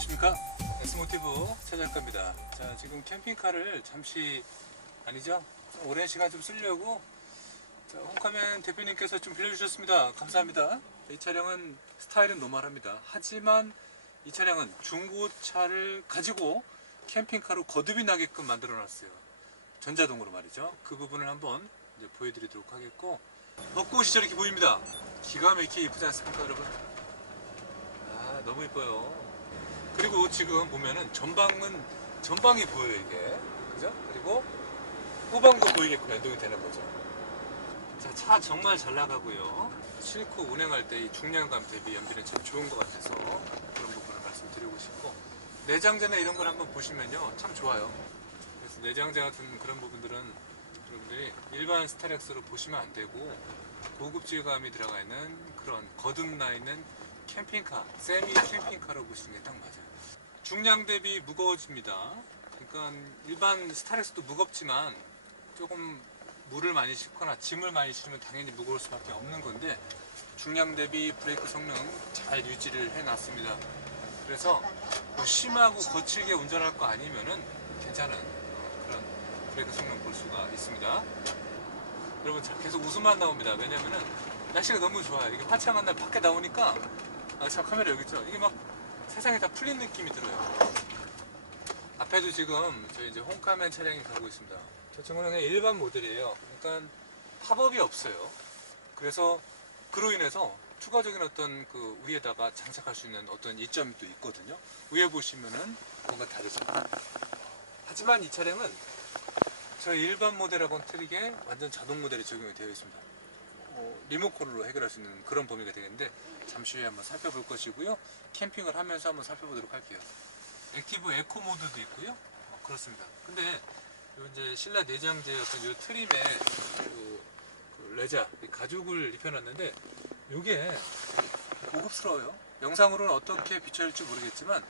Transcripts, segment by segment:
안녕하십니까, S모티브 최 작가입니다. 자, 지금 캠핑카를 잠시 아니죠, 오랜 시간 좀 쓰려고 홈카멘 대표님께서 좀 빌려주셨습니다. 감사합니다. 이 차량은 스타일은 노멀합니다. 하지만 이 차량은 중고차를 가지고 캠핑카로 거듭이 나게끔 만들어 놨어요. 전자동으로 말이죠. 그 부분을 한번 이제 보여드리도록 하겠고, 벚꽃이 저렇게 보입니다. 기가 막히게 이쁘지 않습니까, 여러분? 아, 너무 이뻐요. 그리고 지금 보면은 전방이 보여요, 이게. 그죠? 그리고 후방도 보이게끔 연동이 되는 거죠. 자, 차 정말 잘 나가고요. 실컷 운행할 때 이 중량감 대비 연비는 참 좋은 것 같아서 그런 부분을 말씀드리고 싶고, 내장재나 이런 걸 한번 보시면요, 참 좋아요. 그래서 내장재 같은 그런 부분들은 여러분들이 일반 스타렉스로 보시면 안 되고, 고급 질감이 들어가 있는 그런 거듭나 있는 캠핑카, 세미 캠핑카로 보시는 게 딱 맞아요. 중량 대비 무거워집니다. 그러니까 일반 스타렉스도 무겁지만 조금 물을 많이 싣거나 짐을 많이 실으면 당연히 무거울 수밖에 없는 건데, 중량 대비 브레이크 성능 잘 유지를 해놨습니다. 그래서 뭐 심하고 거칠게 운전할 거 아니면은 괜찮은 그런 브레이크 성능 볼 수가 있습니다. 여러분, 계속 웃음만 나옵니다. 왜냐면은 날씨가 너무 좋아요. 이게 화창한 날 밖에 나오니까, 자, 카메라 여기 있죠? 이게 막 세상이 다 풀린 느낌이 들어요. 앞에도 지금 저희 이제 홈카멘 차량이 가고 있습니다. 저 친구는 그냥 일반 모델이에요. 그러니까 팝업이 없어요. 그래서 그로 인해서 추가적인 어떤 그 위에다가 장착할 수 있는 어떤 이점이 또 있거든요. 위에 보시면은 뭔가 다르죠. 하지만 이 차량은 저희 일반 모델하고는 틀리게 완전 자동 모델이 적용이 되어 있습니다. 리모컨으로 해결할 수 있는 그런 범위가 되겠는데, 잠시 후에 한번 살펴볼 것이고요. 캠핑을 하면서 한번 살펴보도록 할게요. 액티브 에코 모드도 있고요. 그렇습니다. 근데 요 이제 실내 내장재 어떤 요 트림에 그 레자 가죽을 입혀놨는데, 요게 고급스러워요. 영상으로는 어떻게 비춰질지 모르겠지만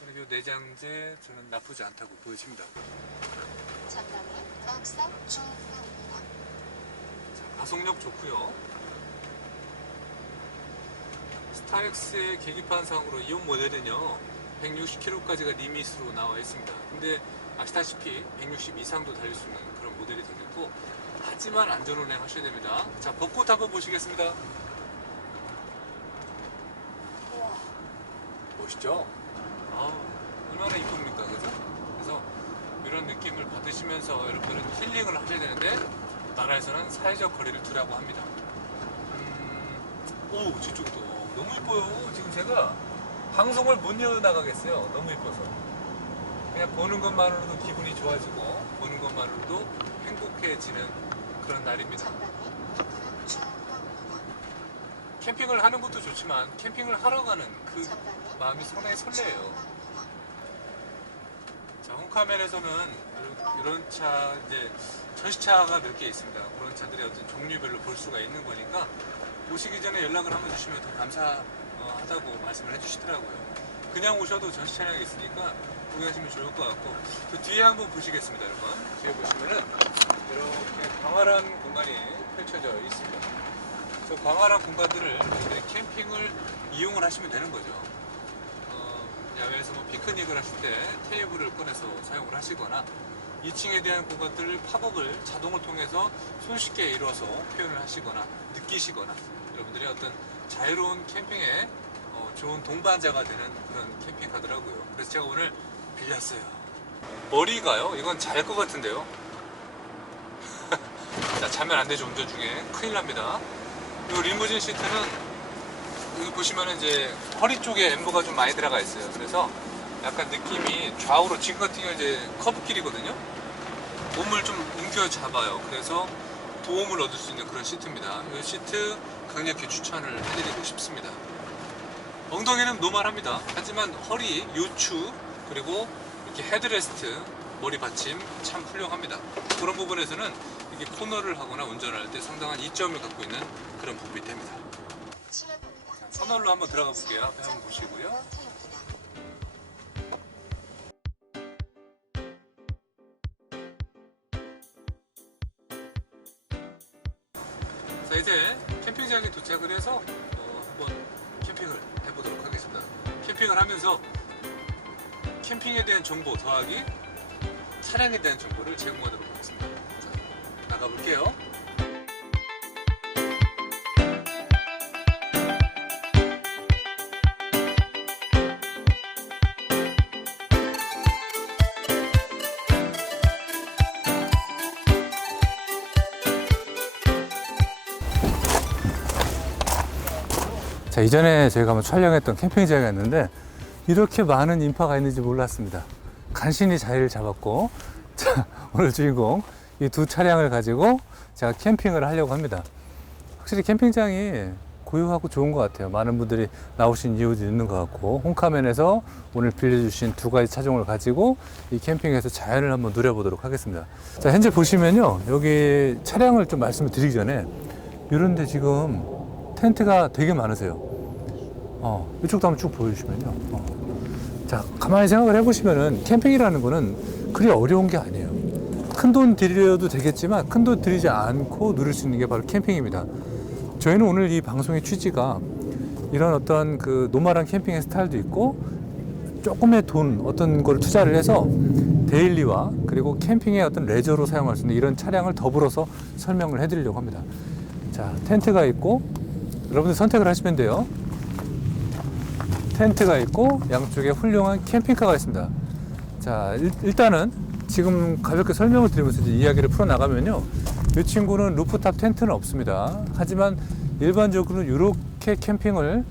저는 요 내장재 저는 나쁘지 않다고 보여집니다. 가속력 좋고요. 스타렉스의 계기판상으로 이온 모델은요 160km까지가 리밋으로 나와 있습니다. 근데 아시다시피 160 이상도 달릴 수 있는 그런 모델이 되겠고, 하지만 안전운행 하셔야 됩니다. 자, 벚꽃 한번 보시겠습니다. 멋있죠? 얼마나 이쁩니까, 그죠? 그래서 이런 느낌을 받으시면서 여러분들은 힐링을 하셔야 되는데, 나라에서는 사회적 거리를 두라고 합니다. 오, 저쪽도 너무 이뻐요. 지금 제가 방송을 못 이어나가겠어요. 너무 이뻐서. 그냥 보는 것만으로도 기분이 좋아지고, 보는 것만으로도 행복해지는 그런 날입니다. 캠핑을 하는 것도 좋지만 캠핑을 하러 가는 그 마음이 상당히 설레요. 자, 홈카멘에서는 이런 차, 이제 전시차가 몇 개 있습니다. 그런 차들의 어떤 종류별로 볼 수가 있는 거니까, 오시기 전에 연락을 한번 주시면 더 감사하다고 말씀을 해주시더라고요. 그냥 오셔도 전시 차량이 있으니까 구경하시면 좋을 것 같고, 그 뒤에 한번 보시겠습니다, 여러분. 뒤에 보시면은 이렇게 광활한 공간이 펼쳐져 있습니다. 저 광활한 공간들을 여러분들이 캠핑을 이용을 하시면 되는 거죠. 야외에서 뭐 피크닉을 하실 때 테이블을 꺼내서 사용을 하시거나, 2층에 대한 공간들을 팝업을 자동을 통해서 손쉽게 이루어서 표현을 하시거나 느끼시거나, 여러분들의 어떤 자유로운 캠핑에 좋은 동반자가 되는 그런 캠핑카더라고요. 그래서 제가 오늘 빌렸어요. 머리가요? 이건 잘 것 같은데요. 자, 자면 안 되죠. 운전 중에 큰일 납니다. 이 리무진 시트는 여기 보시면은 이제 허리 쪽에 엠버가 좀 많이 들어가 있어요. 그래서 약간 느낌이 좌우로, 지금 같은 경우 이제 커브길이거든요. 몸을 좀 움켜 잡아요. 그래서 도움을 얻을 수 있는 그런 시트입니다. 이 시트 강력히 추천을 해드리고 싶습니다. 엉덩이는 노멀합니다. 하지만 허리, 요추, 그리고 이렇게 헤드레스트, 머리 받침 참 훌륭합니다. 그런 부분에서는 이게 코너를 하거나 운전할 때 상당한 이점을 갖고 있는 그런 부분이 됩니다. 터널로 한번 들어가 볼게요. 앞에 한번 보시고요. 자, 이제 캠핑장에 도착을 해서 한번 캠핑을 해보도록 하겠습니다. 캠핑을 하면서 캠핑에 대한 정보 더하기 차량에 대한 정보를 제공하도록 하겠습니다. 자, 나가볼게요. 자, 이전에 저희가 한번 촬영했던 캠핑장이 있는데 이렇게 많은 인파가 있는지 몰랐습니다. 간신히 자리를 잡았고, 자, 오늘 주인공 이 두 차량을 가지고 제가 캠핑을 하려고 합니다. 확실히 캠핑장이 고요하고 좋은 것 같아요. 많은 분들이 나오신 이유도 있는 것 같고, 홈카멘에서 오늘 빌려주신 두 가지 차종을 가지고 이 캠핑에서 자연을 한번 누려보도록 하겠습니다. 자, 현재 보시면요, 여기 차량을 좀 말씀을 드리기 전에 이런데 지금 텐트가 되게 많으세요. 이쪽도 한번 쭉 보여주시면요. 자, 가만히 생각을 해보시면은 캠핑이라는 거는 그리 어려운 게 아니에요. 큰 돈 들여도 되겠지만 큰 돈 들이지 않고 누릴 수 있는 게 바로 캠핑입니다. 저희는 오늘 이 방송의 취지가 이런 어떤 그 노멀한 캠핑의 스타일도 있고 조금의 돈 어떤 걸 투자를 해서 데일리와 그리고 캠핑의 어떤 레저로 사용할 수 있는 이런 차량을 더불어서 설명을 해드리려고 합니다. 자, 텐트가 있고 여러분들 선택을 하시면 돼요. 텐트가 있고 양쪽에 훌륭한 캠핑카가 있습니다. 자, 일단은 지금 가볍게 설명을 드리면서 이제 이야기를 풀어나가면요, 이 친구는 루프탑 텐트는 없습니다. 하지만 일반적으로 이렇게 캠핑을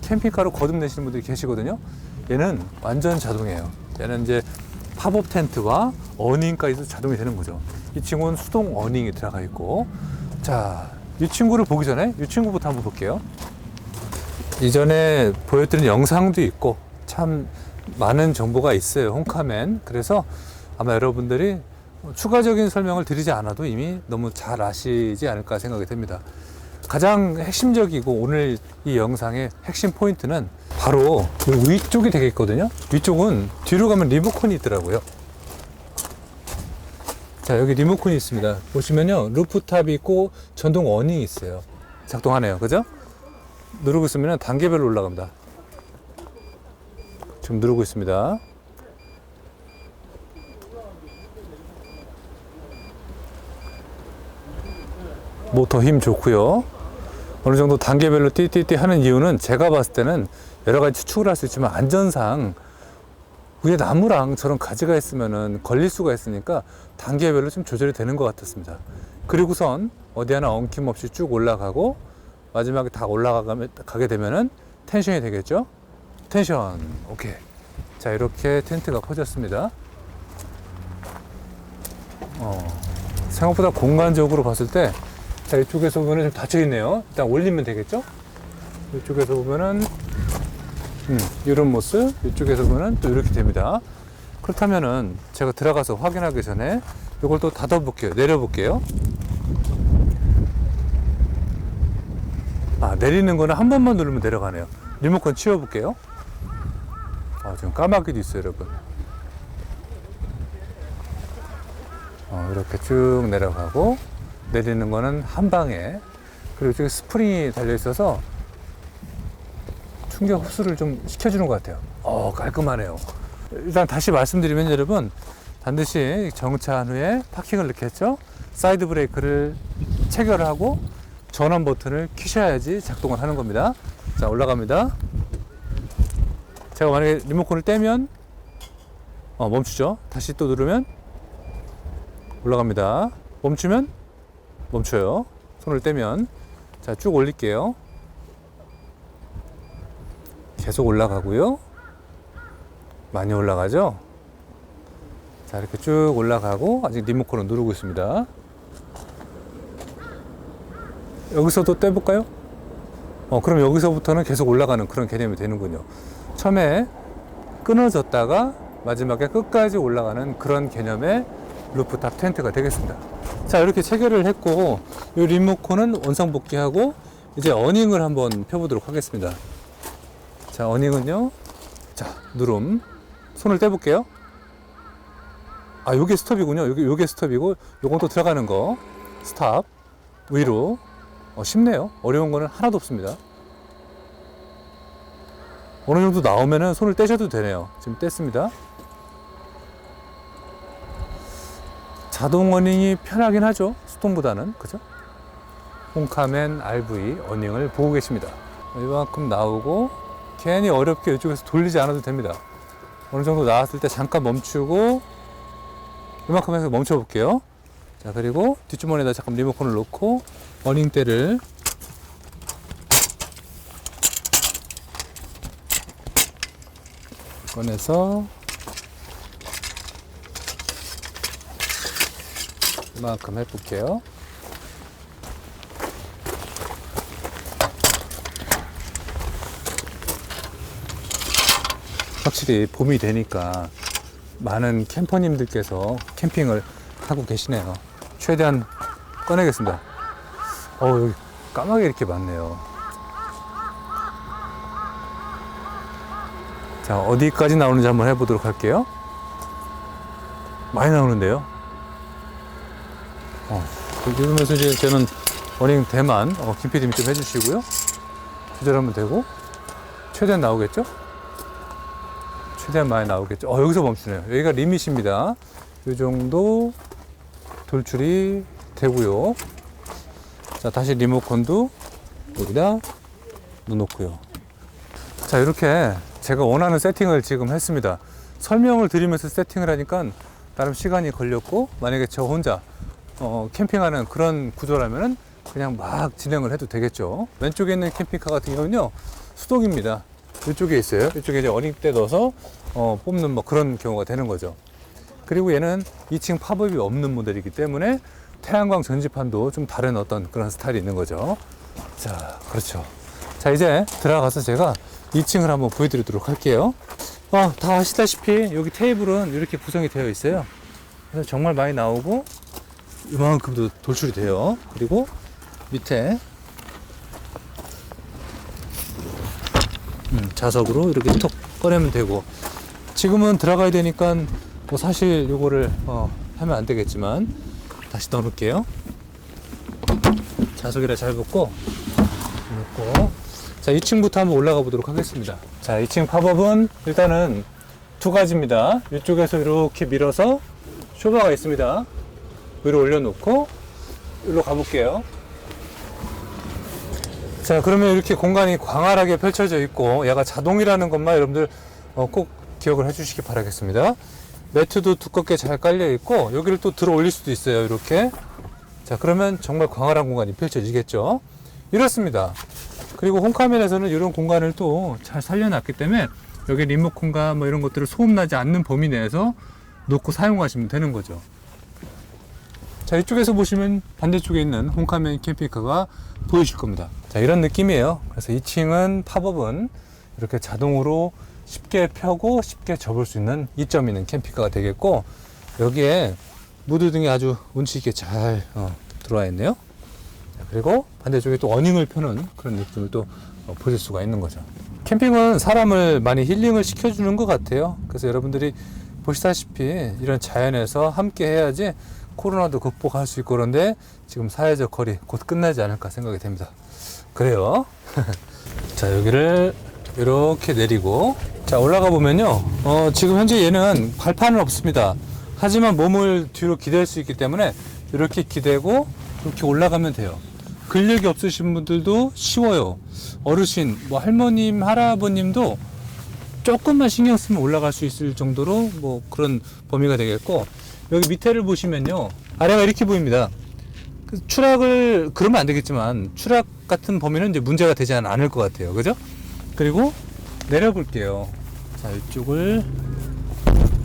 캠핑카로 거듭내시는 분들이 계시거든요. 얘는 완전 자동이에요. 얘는 이제 팝업 텐트와 어닝까지도 자동이 되는 거죠. 이 친구는 수동 어닝이 들어가 있고, 자, 이 친구를 보기 전에 이 친구부터 한번 볼게요. 이전에 보여드린 영상도 있고 참 많은 정보가 있어요, 홈카멘. 그래서 아마 여러분들이 추가적인 설명을 드리지 않아도 이미 너무 잘 아시지 않을까 생각이 됩니다. 가장 핵심적이고 오늘 이 영상의 핵심 포인트는 바로 위쪽이 되겠거든요. 위쪽은 뒤로 가면 리모컨이 있더라고요. 자, 여기 리모컨이 있습니다. 보시면요, 루프탑이 있고 전동 어닝이 있어요. 작동하네요, 그죠? 누르고 있으면 단계별로 올라갑니다. 지금 누르고 있습니다. 모터 힘 좋고요. 어느 정도 단계별로 띠띠띠 하는 이유는 제가 봤을 때는 여러 가지 추측을 할 수 있지만 안전상 위에 나무랑 저런 가지가 있으면은 걸릴 수가 있으니까 단계별로 좀 조절이 되는 것 같았습니다. 그리고선 어디 하나 엉킴없이 쭉 올라가고 마지막에 다 올라가게 되면은 텐션이 되겠죠? 텐션, 오케이. 자, 이렇게 텐트가 퍼졌습니다. 생각보다 공간적으로 봤을 때, 자, 이쪽에서 보면은 좀 닫혀 있네요. 일단 올리면 되겠죠? 이쪽에서 보면은, 이런 모습, 이쪽에서 보면은 또 이렇게 됩니다. 그렇다면은 제가 들어가서 확인하기 전에 이걸 또 닫아볼게요. 내려볼게요. 아, 내리는 거는 한 번만 누르면 내려가네요. 리모컨 치워볼게요. 지금 까마귀도 있어요, 여러분. 이렇게 쭉 내려가고, 내리는 거는 한 방에, 그리고 이쪽에 스프링이 달려 있어서 충격 흡수를 좀 시켜주는 것 같아요. 깔끔하네요. 일단 다시 말씀드리면 여러분, 반드시 정차한 후에 파킹을 넣겠죠? 사이드 브레이크를 체결하고 전원 버튼을 키셔야지 작동을 하는 겁니다. 자, 올라갑니다. 제가 만약에 리모컨을 떼면 멈추죠. 다시 또 누르면 올라갑니다. 멈추면 멈춰요. 손을 떼면. 자, 쭉 올릴게요. 계속 올라가고요. 많이 올라가죠. 자, 이렇게 쭉 올라가고 아직 리모컨을 누르고 있습니다. 여기서도 떼볼까요? 그럼 여기서부터는 계속 올라가는 그런 개념이 되는군요. 처음에 끊어졌다가 마지막에 끝까지 올라가는 그런 개념의 루프탑 텐트가 되겠습니다. 자, 이렇게 체결을 했고, 이 리모컨은 원상복귀하고 이제 어닝을 한번 펴보도록 하겠습니다. 자, 어닝은요, 자, 누름, 손을 떼볼게요. 요게 스톱이군요. 요게 스톱이고, 요건 또 들어가는 거, 스탑, 위로. 쉽네요. 어려운 거는 하나도 없습니다. 어느 정도 나오면은 손을 떼셔도 되네요. 지금 뗐습니다. 자동 어닝이 편하긴 하죠. 수동보다는. 그죠? 홈카멘 RV 어닝을 보고 계십니다. 이만큼 나오고 괜히 어렵게 이쪽에서 돌리지 않아도 됩니다. 어느 정도 나왔을 때 잠깐 멈추고 이만큼 해서 멈춰 볼게요. 자, 그리고 뒷주머니에다 잠깐 리모컨을 놓고 어닝대를 꺼내서 이만큼 해볼게요. 확실히 봄이 되니까 많은 캠퍼님들께서 캠핑을 하고 계시네요. 최대한 꺼내겠습니다. 여기 까마귀 이렇게 많네요. 자, 어디까지 나오는지 한번 해보도록 할게요. 많이 나오는데요. 이러면서 이제 저는 어닝 대만, 김PD님 좀 해주시고요. 조절하면 되고, 최대한 나오겠죠? 최대한 많이 나오겠죠? 여기서 멈추네요. 여기가 리밋입니다. 이 정도 돌출이 되고요. 자, 다시 리모컨도 여기다 넣어놓고요. 자, 이렇게 제가 원하는 세팅을 지금 했습니다. 설명을 드리면서 세팅을 하니까 나름 시간이 걸렸고, 만약에 저 혼자 캠핑하는 그런 구조라면은 그냥 막 진행을 해도 되겠죠. 왼쪽에 있는 캠핑카 같은 경우는요, 수동입니다. 이쪽에 있어요. 이쪽에 이제 어닝대 넣어서 뽑는 뭐 그런 경우가 되는 거죠. 그리고 얘는 2층 팝업이 없는 모델이기 때문에 태양광 전지판도 좀 다른 어떤 그런 스타일이 있는 거죠. 자, 그렇죠. 자, 이제 들어가서 제가 2층을 한번 보여드리도록 할게요. 다 아시다시피 여기 테이블은 이렇게 구성이 되어 있어요. 그래서 정말 많이 나오고 이만큼도 돌출이 돼요. 그리고 밑에 자석으로 이렇게 톡 꺼내면 되고, 지금은 들어가야 되니까 뭐 사실 요거를 하면 안 되겠지만 다시 넣어 놓을게요. 자석이라 잘 붙고 넣고, 자, 2층부터 한번 올라가 보도록 하겠습니다. 자, 2층 팝업은 일단은 두 가지입니다. 이쪽에서 이렇게 밀어서 쇼바가 있습니다. 위로 올려놓고 여기로 가볼게요. 자, 그러면 이렇게 공간이 광활하게 펼쳐져 있고, 얘가 자동이라는 것만 여러분들 꼭 기억을 해주시기 바라겠습니다. 매트도 두껍게 잘 깔려 있고, 여기를 또 들어 올릴 수도 있어요. 이렇게. 자, 그러면 정말 광활한 공간이 펼쳐지겠죠. 이렇습니다. 그리고 홈카면에서는 이런 공간을 또 잘 살려놨기 때문에 여기 리모컨과 뭐 이런 것들을 소음나지 않는 범위 내에서 놓고 사용하시면 되는 거죠. 자, 이쪽에서 보시면 반대쪽에 있는 홈카면 캠핑카가 보이실 겁니다. 자, 이런 느낌이에요. 그래서 2층은 팝업은 이렇게 자동으로 쉽게 펴고 쉽게 접을 수 있는 이점 있는 캠핑카가 되겠고, 여기에 무드등이 아주 운치 있게 잘 들어와 있네요. 자, 그리고 반대쪽에 또 어닝을 펴는 그런 느낌을 또 보실 수가 있는 거죠. 캠핑은 사람을 많이 힐링을 시켜주는 것 같아요. 그래서 여러분들이 보시다시피 이런 자연에서 함께 해야지 코로나도 극복할 수 있고, 그런데 지금 사회적 거리 곧 끝나지 않을까 생각이 됩니다. 그래요. 자, 여기를 이렇게 내리고, 자, 올라가 보면요, 지금 현재 얘는 발판은 없습니다. 하지만 몸을 뒤로 기댈 수 있기 때문에 이렇게 기대고 이렇게 올라가면 돼요. 근력이 없으신 분들도 쉬워요. 어르신, 뭐 할머님, 할아버님도 조금만 신경 쓰면 올라갈 수 있을 정도로 뭐 그런 범위가 되겠고, 여기 밑에를 보시면요, 아래가 이렇게 보입니다. 추락을 그러면 안 되겠지만 추락 같은 범위는 이제 문제가 되지 않을 것 같아요. 그죠? 그리고 내려볼게요. 자, 이쪽을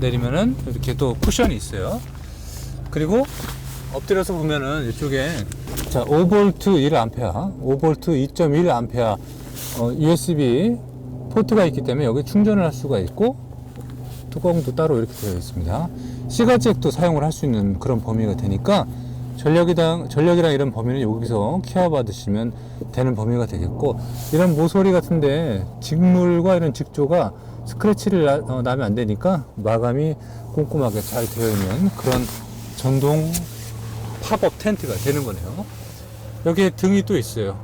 내리면은 이렇게 또 쿠션이 있어요. 그리고 엎드려서 보면은 이쪽에 자, 5V 1A, 5V 2.1A USB 포트가 있기 때문에 여기 충전을 할 수가 있고, 뚜껑도 따로 이렇게 되어 있습니다. 시가잭도 사용을 할 수 있는 그런 범위가 되니까 전력이랑 이런 범위는 여기서 케어 받으시면 되는 범위가 되겠고, 이런 모서리 같은데 직물과 이런 직조가 스크래치를 나면 안 되니까 마감이 꼼꼼하게 잘 되어 있는 그런 전동 팝업 텐트가 되는 거네요. 여기에 등이 또 있어요.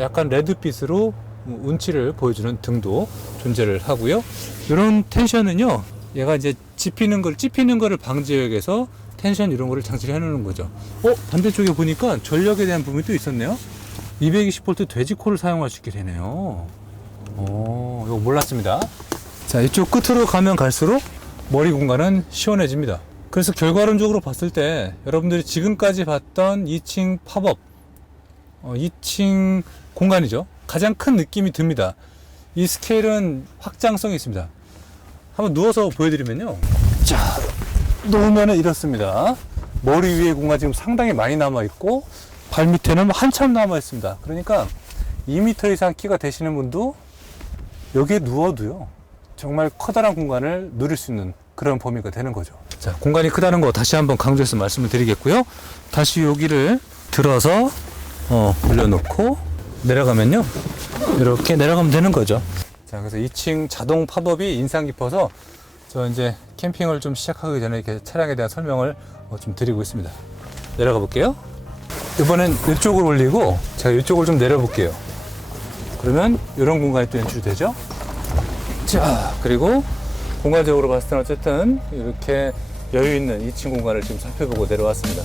약간 레드빛으로 운치를 보여주는 등도 존재를 하고요. 이런 텐션은요, 얘가 이제 찝히는 거를 방지하기 위해서 텐션 이런 거를 장치를 해놓는 거죠. 반대쪽에 보니까 전력에 대한 부분이 또 있었네요. 220V 돼지코를 사용할 수 있게 되네요. 이거 몰랐습니다. 자, 이쪽 끝으로 가면 갈수록 머리 공간은 시원해집니다. 그래서 결과론적으로 봤을 때 여러분들이 지금까지 봤던 2층 팝업 2층 공간이죠. 가장 큰 느낌이 듭니다. 이 스케일은 확장성이 있습니다. 한번 누워서 보여드리면요. 자, 놓으면 이렇습니다. 머리 위에 공간 지금 상당히 많이 남아있고 발 밑에는 한참 남아있습니다. 그러니까 2m 이상 키가 되시는 분도 여기에 누워도요, 정말 커다란 공간을 누릴 수 있는 그런 범위가 되는 거죠. 자, 공간이 크다는 거 다시 한번 강조해서 말씀을 드리겠고요. 다시 여기를 들어서 올려놓고 내려가면요, 이렇게 내려가면 되는 거죠. 자, 그래서 2층 자동 팝업이 인상 깊어서 저 이제 캠핑을 좀 시작하기 전에 이렇게 차량에 대한 설명을 좀 드리고 있습니다. 내려가 볼게요. 이번엔 이쪽을 올리고 제가 이쪽을 좀 내려볼게요. 그러면 이런 공간이 또 연출되죠. 자, 그리고 공간적으로 봤을 때는 어쨌든 이렇게 여유 있는 2층 공간을 지금 살펴보고 내려왔습니다.